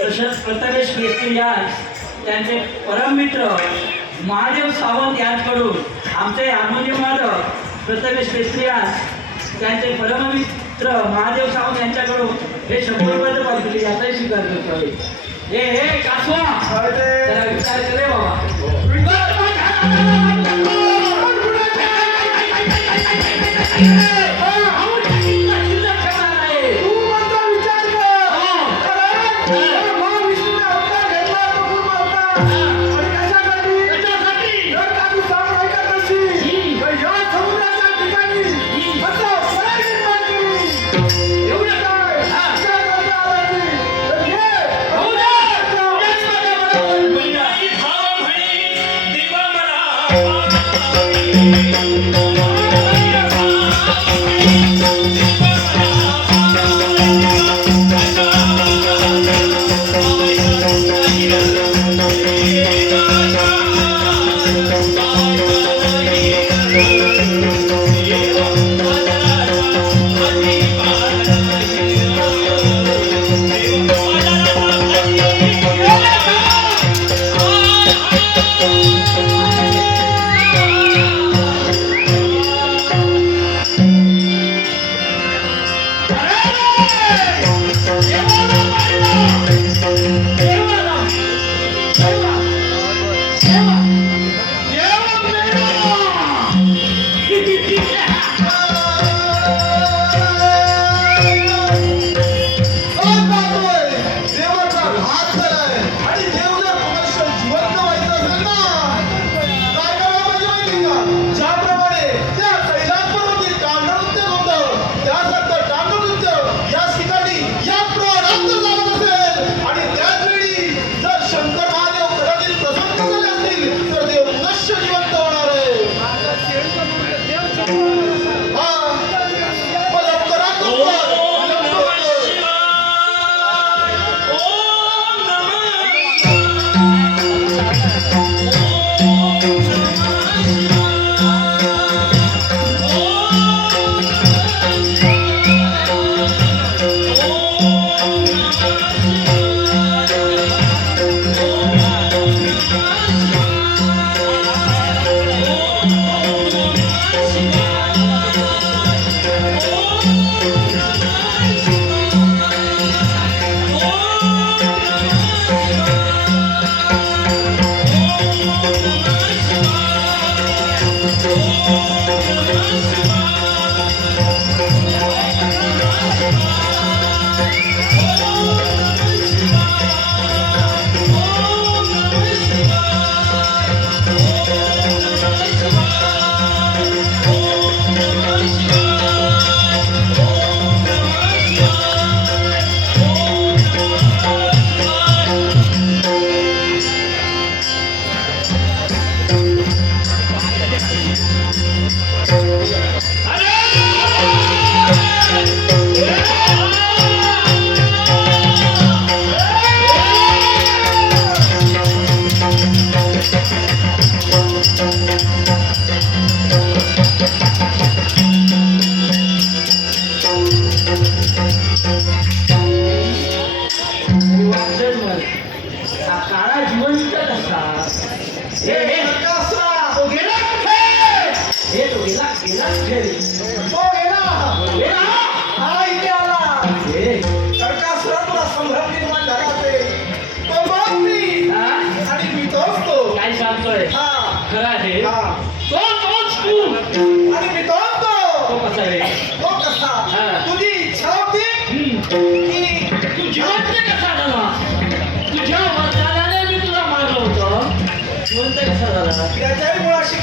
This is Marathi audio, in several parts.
तसेच प्रथमेश केसरी यास त्यांचे परममित्र महादेव सावंत यांच्याकडून आमचे हार्मोनियम वादक प्रथमेश केसरी यास त्यांचे परममित्र महादेव सावंत यांच्याकडून हे 100 रुपयाचं पाठवले याचाही स्वीकार करतो. हे कासवा जरा विचार करे बाबा.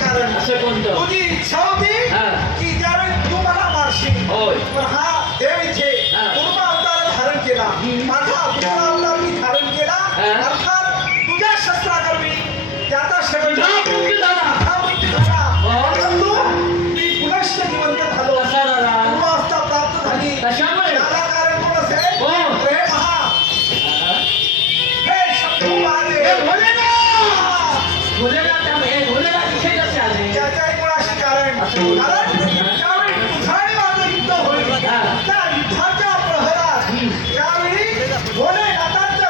तुझी इच्छा होती की ज्यावेळी तू मला मारशील पण हा देव इथे पूर्ण अवतार धारण केला माझा पूर्ण अवतार मी धारण केला अर्थात तुझ्या शस्त्राकरवी त्याचा शरीर मृत्यू झाला परंतु मी पुनश्च जिवंत झालो पूर्वावस्था प्राप्त झाली त्याला कारण कोण असेल हे पहा हे शंभू महादेव त्याच्याही मुळाशी कारण ज्यावेळी तुझा आणि माझं युद्ध होईल त्या युद्धाच्या प्रहरात त्यावेळी भोलेनाथांचं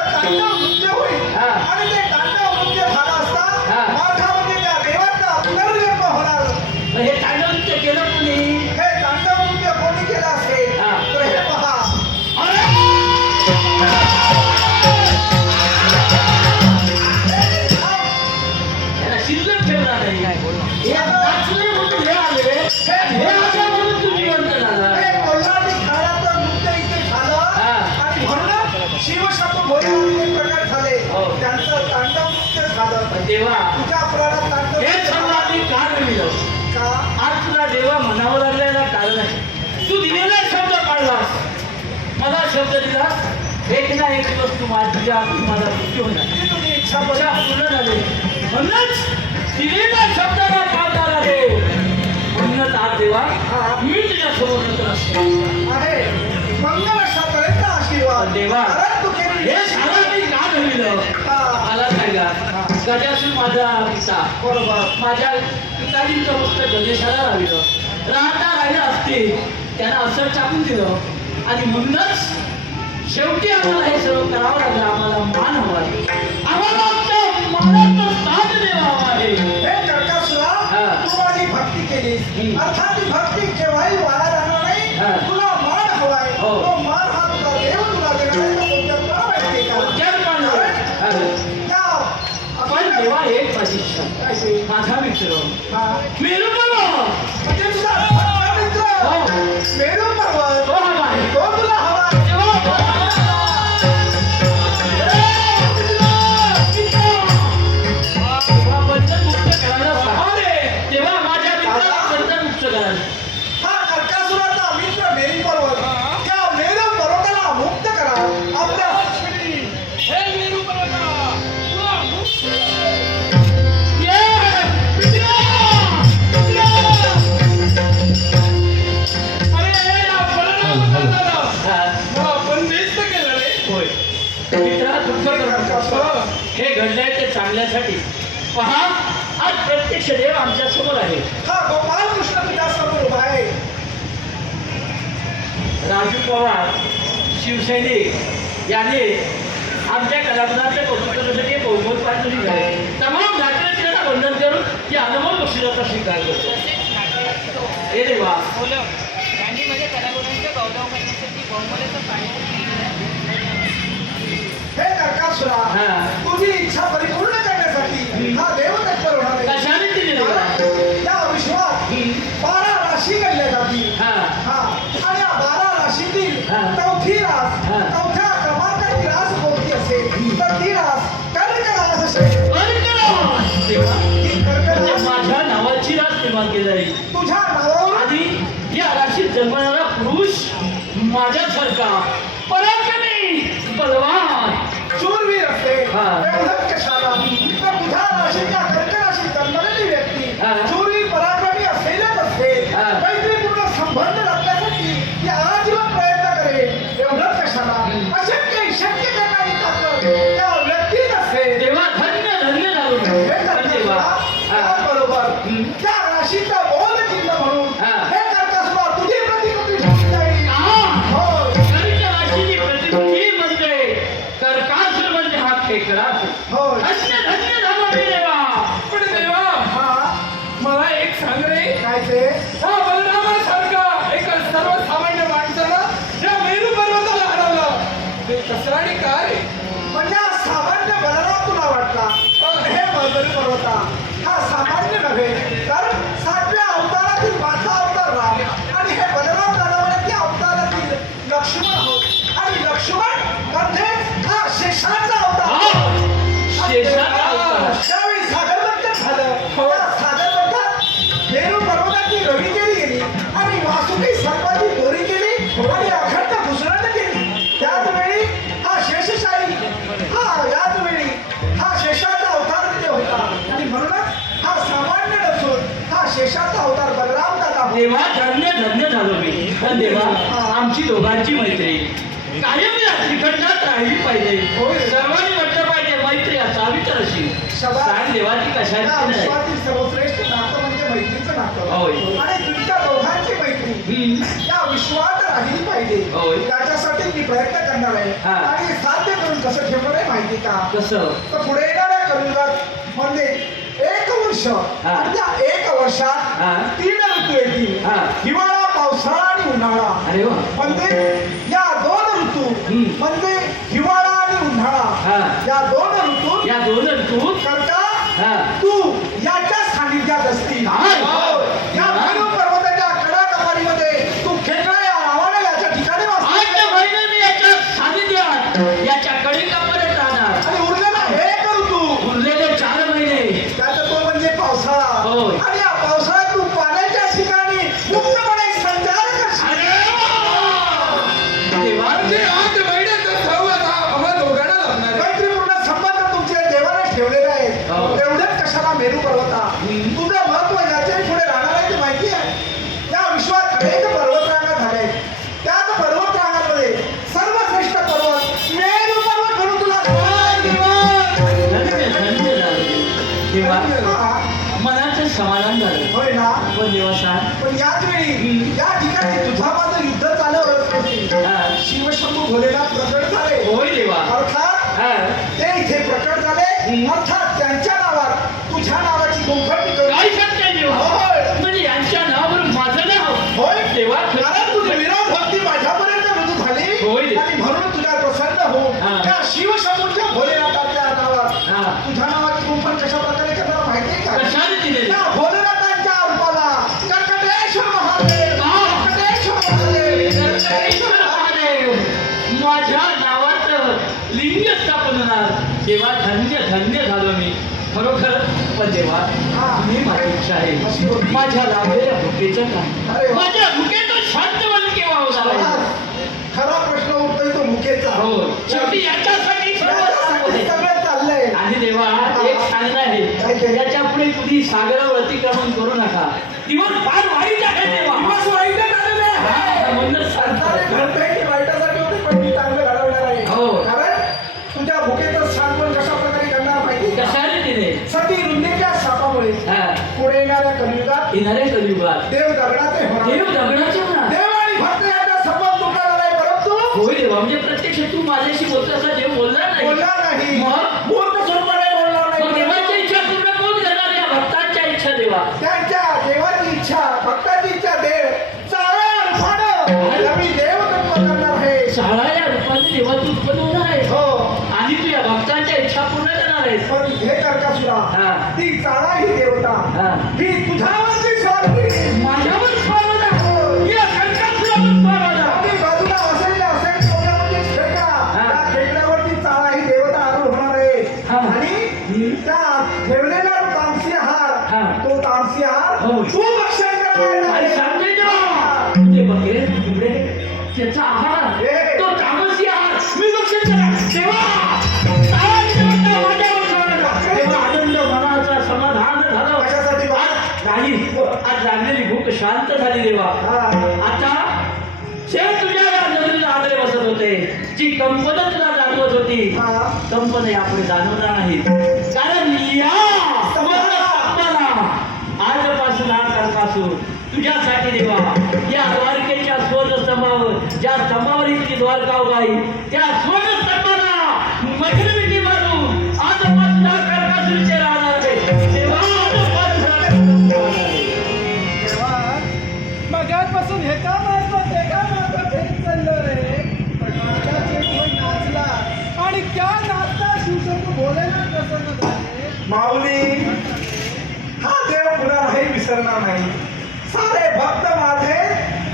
तू दिलेला शब्द पाळलास, मला शब्द दिलास, एक ना एक दिवस तू माझ्या माझा मृत्यू होणार. ती तुझी इच्छा इच्छा पूर्ण झाली. म्हणूनच दिलेल्या शब्दाला पाळणारा देव, म्हणूनच आज देवा मी तुझ्या समोर नंतर असतो. आहे. मंगल पर्यंत आशीर्वाद देवा, कारण तू केली हे सारं मी का घडविलं मला सांगा. गजासून माझा पिता, बरोबर माझ्या पिताजींचं पुस्तक गणेशाला राहिलं, राहिलं असते त्यांना असं टाकून दिलं. आणि म्हणूनच शेवटी आम्हाला हे सर्व करावं लागलं. आम्हाला मान हवा आहे, आम्हाला आमच्या मानाचा साथ द्यावा हवा आहे. हे कर्कासुरा, तू माझी भक्ती केलीस, अर्थात ती भक्ती केव्हाही वाया जाणार नाही. तुला मान हवाय, तो मान हा तुला देव तुला देणार आहे. तो कोणत्या तुला माहिती का? उद्यान पाळणार. पण देवा एक माझी इच्छा, माझा मित्र मेरू पर्वत, म्हणजे तुझा भक्त मित्र मेरू पर्वत, तो हवा आहे. तो तुला हवा आहे. तेव्हा बंधनमुक्त करायला सांग. तेव्हा माझ्या मित्राला बंधनमुक्त करायला. हा कर्कासुराचा मित्र मेरू पर्वत, त्या मेरू पर्वताला मुक्त करा. आपल्या हे घडलंय ते चांगल्यासाठी. पहा, आज प्रत्यक्ष देव आमच्या समोर आहे. हा गोपाल कृष्ण तुझ्या समोर उभा आहे. राजू पवार शिवसैनिक याने आमच्या कलाकारांच्या कौतुकासाठी बहुमत पारितोषिक आहे. तमाम नाट्यरसिकांना वंदन करून की अनमोल बक्षिसाचा स्वीकार करतो. हे देवा, यांनी माझ्या कलागुणांचा गौरव करण्यासाठी बहुमताचं पारितोषिक हे कर्कासुरा, हा. तुझी इच्छा परिपूर्ण करण्यासाठी हा देव तत्पर होणार आहे. कशाने दिली देवा? या विश्वात 12 राशी घडल्या जातील. हा. हा. आणि या 12 राशीतील हा. चौथी रास, हा. चौथ्या क्रमांकाची रास कोणती असेल तर ती रास कर्क रास असेल. कर्करास देवा, ही कर्क म्हणजे रास माझ्या नावाची रास निर्माण केली जाईल. तुझ्या नावावर आणि या राशीत जन्मणारा पुरुष माझ्यासारखा पराक्रमी बलवान शूरवीर असेल. हा. एवढंच कशाला तर तुझ्या राशीच्या कर्क राशीत जन्मलेली व्यक्ती हा. शूरवीर पराक्रमी असेलच असेल. हा. मैत्रीपूर्ण संबंध राखण्यासाठी ती आजीवन प्रयत्न करेल. एवढंच कशाला अशक्य शक्य करणारी ताकद त्या व्यक्तीत असेल. देवा, धन्य धन्य झालो मी. हे पण देवा, कर्कसुरा बरोबर त्या राशीचा बोध चिन्ह म्हणून हा. हे कर्कसुरा तुझी प्रतिकृती ठेवली जाईल. हो. कर्क राशीची प्रतिनिधी म्हणजे कर्कासुर म्हणजे हा खेकडाच. हो. धन्य धन्य झालो मी देवा. पण देवा, हा. मला एक सांग रे, काय ते हा बलरामासारखा एक सर्वसामान्य माणसाला या मेरू पर्वताला हरवलं, ते कसं आणि का रे? म्हणजे हा सामान्य बलराम तुला वाटला, पण हे बलबली पर्वता हा सामान्य नव्हे तर 7व्या अवतारातील माझा अवतार राम. आणि हे बलराम दादावरती अवतारातील लक्ष्मण होत. आणि लक्ष्मण म्हणजे हा शेषाचा अवतार. हा, शेषाचा अवतार. त्यावेळी सागरबंध झालं. त्या सागरबंधात मेरू पर्वताची रवी केली गेली आणि वासुकी सर्पाची दोरी केली आणि अखंड घुसळण केली. त्याच वेळी हा शेषशाही याच वेळी हा शेषाचा अवतार तिथे होता. आणि म्हणूनच हा सामान्य नसून हा शेषाचा अवतार बलराम दादा होता. देवा, धन्य धन्य झालो मी. पण देवा, आमची दोघांची मैत्री कायम या त्रिखंडात राहिली पाहिजे. सर्वांनी म्हटलं पाहिजे मैत्री असावी तर अशी. सांग देवाची या कशाची नाही. विश्वातील सर्वश्रेष्ठ नातं म्हणजे मैत्रीचं नातं. होय. आणि तुमच्या दोघांची मैत्री या विश्वात राहिली पाहिजे. होय. त्याच्यासाठी मी प्रयत्न करणार आहे. हा. आणि साध्य करून कसं ठेवणार आहे माहिती का? कसं? तर पुढे येणाऱ्या कलियुगात म्हणजे 1 वर्ष हा. आणि त्या 1 वर्षात हा. 3 ऋतू येतील. हा. हिवाळा, पावसाळा आणि उन्हाळा. अरे वा. म्हणजे या 2 ऋतू म्हणजे हिवाळा आणि उन्हाळा हा. या 2 ऋतूत या दोन ऋतूत करता हा. तू याच्या सानिध्यात असतील. हा. हो. या मेरू पर्वताच्या कडाकपारीमध्ये तू खेकडा या नावाने याच्या ठिकाणी वास- 8 महिने मी याच्या सानिध्यात याच्या कडिकापर्यंत राहणार. आणि उरलेला 1 ऋतू उरलेले 4 महिने त्याचा तो म्हणजे पावसाळा. होय. आणि या पावसाळ्यात तू पाण्याच्या ठिकाणी मुक्तपणे संचार करशील. अरे अर्थात त्यांच्या नावात तुझ्या नावाची गुंफणी करू. काय सांगताय देवा होय. म्हणजे यांच्या नावावर माझं नाव होय देवा कारण तुझी विरोध भक्ती माझ्यापर्यंत रुजू होय झाली रे. आणि म्हणून तुझ्या प्रसन्न होऊन हा. त्या शिवशंभूच्या भोलेनाथाच्या नावात हा. तुझ्या नावाची गुंफण कशा प्रकारे करणार माहितीये का? कशाने दिले त्या भोलेनाथांच्या रूपाला कर्कटेश्वर महादेव, कर्कटेश्वर महादेव, कर्कटेश्वर महादेव. माझ्या नावात लिंग स्थापन होणार तेव्हा धन्य धन्य झालो मी खरोखर. पण देवा मी माझी इच्छा आहे माझ्या लाभलेल्या भुकेचं अरे काय वा. माझ्या भुकेचं शांतवन केव्हा होणार आहे? खरा प्रश्न उठतोय तो मुखेचा. हो शेवटी याच्यासाठी सर्व याच्यासाठी सगळं चाललंय. आणि देवा एक सांगणं आहे याच्या पुढे तुम्ही सागरावर अतिक्रमण करू नका. दिवस फार वाईट आहे देवा. दिवस वाईट झालेले आहे. हा, म्हणूनच सरकारी सांगतो. घडतंय की वाईटासाठी होते पण मी चांगलं घडवणार आहे. हो. कारण तुझ्या भुकेचं सांत्वन कशा प्रकारे करणार माहिती का? कशाने दिले सती रुंदीच्या शापामुळे हा पुढे येणाऱ्या कलियुगात येणारे कलियुगात देव दगडाचे होणार. देव दगडाचे होणार. देव आणि भक्त यांचा संबंध तुटणार आहे परंतु होय देवा म्हणजे प्रत्यक्ष तू माझ्याशी बोलतो असा देव बोलणार नाही. बोलणार नाही. मग? मूर्ख स्वरूपाने बोलणार मग नाही. देवाची इच्छा पूर्ण कोण करणार या भक्तांच्या इच्छा देवा? त्यांच्या देवाची इच्छा भक्ताची इच्छा देव चाळ्या रूपानं आम्ही देव तत्व करणार आहे. शाळा या रूपाने देवा तू उत्पन्न होणार आहे हो आणि तू या भक्तांच्या इच्छा पूर्ण करणार आहेस. पण हे कर का हा. सुद्धा ती चाळा ही देवता हा. ही तुझ्यावरची स्वारी माझ्यावर स्वार होता. या संकटासुरावर स्वार होता. आणि बाजूला असलेल्या असेल कोपऱ्यामध्ये खेकडा हा. त्या खेकड्यावरती चाळा ही देवता आरूढ होणार आहे. हा. आणि त्या ठेवलेला तामसी हा. आहार तो तामसी आहार हो. तू भक्षण करणार आणि आहे. सांगते देवा म्हणजे बघे पुढे त्याचा आहार हे. तो तामसी आहार मी भक्षण करा देवा. सारा देवता माझ्यावर स्वार होता. तेव्हा आनंद मनाचा समाधान झालं. कशासाठी बा? नाही आज लागलेली भूक शांत झाली देवा. हा. आता जे तुझ्या नजरेला आदरे बसत होते जी कंपन तुला जाणवत होती हा. कंपन यापुढे जाणवणार नाही. कारण या स्तंभाला आजपासून आजकालपासून तुझ्यासाठी देवा या द्वारकेच्या स्वर्ण स्तंभावर ज्या स्तंभावर तुझी द्वारका उभाई त्या स्वर्ण स्तंभाला मजलमिटी मारून आजपासून आजकालपासूनचे राहणार आहे. देवा आजपासून आजकालपासून मगापासून हे का मारतो ते का मारतो तेच चाललं रे. पण माझा चेक नाचला आणि त्या नाचता शिवशंभू बोलायला प्रसन्न झाले. माऊली हा देव पुन्हा नाही विसरणार नाही. सारे भक्त माझे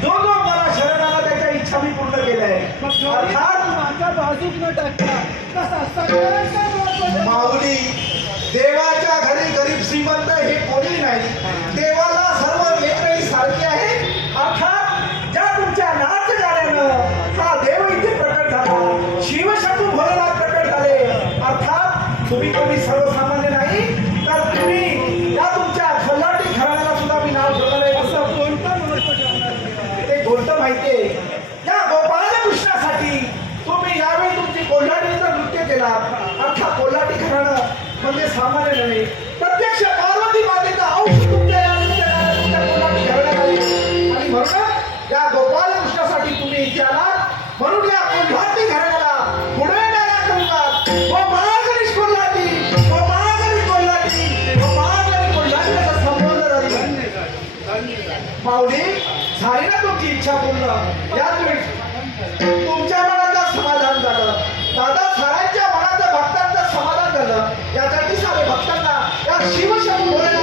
जो जो मला शरण आला त्याच्या इच्छा मी पूर्ण केल्या मग आहे. गौरी अर्थात माझ्या बाजूक न टाकता कसा सगळ्यांचा महत्त्वाचा माऊली देवाच्या घरी गरीब श्रीमंत हे कोणी नाही. देवाला सर्व वेगवेगळी सारखे आहे. अर्थात ज्या तुमच्या नाच गाण्यानं हा देव इथे प्रकट झाला. शिवशंभू भोलेनाथ प्रकट झाले. अर्थात तुम्ही कोणी सर्वसामान्य नाही तर तुम्ही या तुमच्या खल्लाटी घराण्याला सुद्धा मी नाव ठेवणार आहे. असं कोणता महत्व ठेवणार ते गोष्ट माहितीये या गोपालकृष्णासाठी तुम्ही यावेळी तुमची कोल्हाटीचं नृत्य केलात. अर्थात कोल्हाटी घराणं म्हणजे सामान्य नव्हे. प्रत्यक्ष पार्वती मातेचा अंश तुमच्या या नृत्याला तुमच्या कोल्हाटी घराण्यात आली. आणि म्हणून या गोपालकृष्णासाठी तुम्ही इथे आलात. म्हणून या कोल्हाटी घराण्याला पुढे येणाऱ्या कलियुगात गोपालगणेश कोल्हाटी गोपालगणेश कोल्हाटी गोपालगणेश कोल्हाटी असा संबोधन झाला. माऊली झाली ना तुमची इच्छा पूर्ण. याच वेळी तुमच्या मनाचं समाधान झालं. दादा सरांच्या मनाचं भक्तांचं समाधान झालं. यासाठी सारे भक्तांना या शिवशंभू भोलेनाथ